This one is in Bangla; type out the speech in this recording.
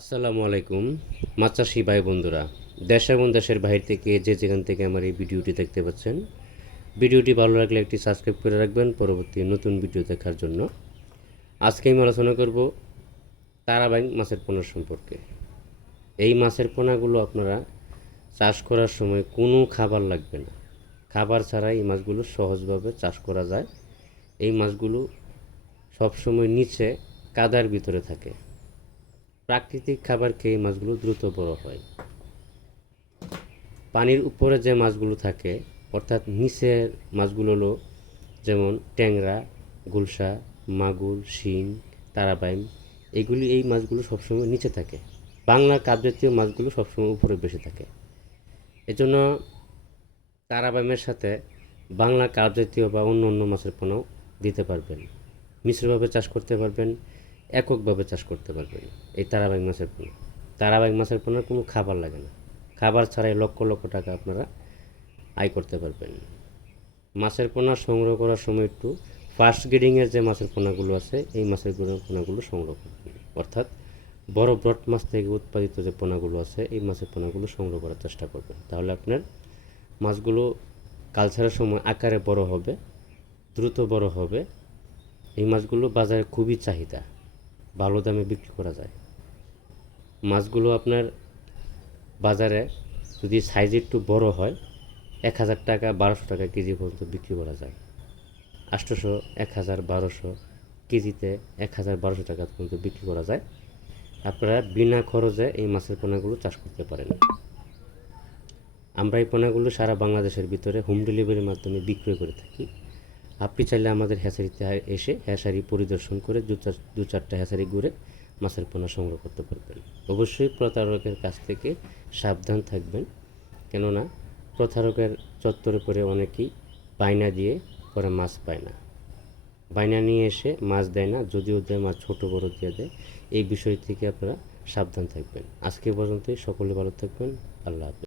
আসসালামু আলাইকুম, মাছ ভাই বন্ধুরা। দেশ এবং দেশের বাইরে থেকে যে যেখান থেকে আমার এই ভিডিওটি দেখতে পাচ্ছেন, ভিডিওটি ভালো লাগলে একটি সাবস্ক্রাইব করে রাখবেন পরবর্তী নতুন ভিডিও দেখার জন্য। আজকে আমি আলোচনা করব তারাবাইন মাছের পোনা সম্পর্কে। এই মাছের পোনাগুলো আপনারা চাষ করার সময় কোনো খাবার লাগবে না। খাবার ছাড়া এই মাছগুলো সহজভাবে চাষ করা যায়। এই মাছগুলো সবসময় নিচে কাদার ভিতরে থাকে। প্রাকৃতিক খাবার খেয়ে মাছগুলো দ্রুত বড় হয়। পানির উপরে যে মাছগুলো থাকে, অর্থাৎ নিচের মাছগুলো হলো যেমন ট্যাংরা, গুলশা, মাগুর, শিং, তারাবাইম, এগুলি এই মাছগুলো সবসময় নিচে থাকে। বাংলা কাপ জাতীয় মাছগুলো সবসময় উপরে বেশি থাকে। এজন্য তারাবাইমের সাথে বাংলা কাপ জাতীয় বা অন্য অন্য মাছের পোনাও দিতে পারবেন। মিশ্রভাবে চাষ করতে পারবেন। এককভাবে চাষ করতে পারবেন এই তারাবাই মাছের পোনা। তারাবাই মাছের পোনার কোনো খাবার লাগে না। খাবার ছাড়াই লক্ষ লক্ষ টাকা আপনারা আয় করতে পারবেন। মাছের পোনা সংগ্রহ করার সময় একটু ফার্স্ট গ্রেডিংয়ের যে মাছের পোনাগুলো আছে, এই মাছের গুলো- পোনাগুলো সংগ্রহ করবেন। অর্থাৎ বড় ব্রড মাছ থেকে উৎপাদিত যে পোনাগুলো আছে, এই মাছের পোনাগুলো সংগ্রহ করার চেষ্টা করবেন। তাহলে আপনার মাছগুলো কালচারের সময় আকারে বড় হবে, দ্রুত বড় হবে। এই মাছগুলো বাজারে খুবই চাহিদা। ভালো দামে বিক্রি করা যায়। মাছগুলো আপনার বাজারে যদি সাইজ একটু বড় হয়, এক হাজার টাকা, বারোশো টাকা কেজি পর্যন্ত বিক্রি করা যায়। আটশোশো, এক হাজার, বারোশো কেজিতে এক হাজার, বারোশো টাকা পর্যন্ত বিক্রি করা যায়। আপনারা বিনা খরচে এই মাছের পোনাগুলো চাষ করতে পারেন। আমরা এই পোনাগুলো সারা বাংলাদেশের ভিতরে হোম ডেলিভারির মাধ্যমে বিক্রয় করে থাকি। আপনি চাইলে আমাদের হ্যাচারিতে এসে হ্যাচারি পরিদর্শন করে দু চার, দু চারটা হ্যাচারি ঘুরে মাছের পোনা সংগ্রহ করতে পারবেন। অবশ্যই প্রতারকের কাছ থেকে সাবধান থাকবেন। কেননা প্রতারকের চত্বরে করে অনেকেই বায়না দিয়ে পরে মাছ পায় না। বায়না নিয়ে এসে মাছ দেয় না, যদিও দেয়, মাছ ছোটো বড় দিয়ে দেয়। এই বিষয় থেকে আপনারা সাবধান থাকবেন। আজকে পর্যন্তই, সকলে ভালো থাকবেন। আল্লাহ হাফেজ।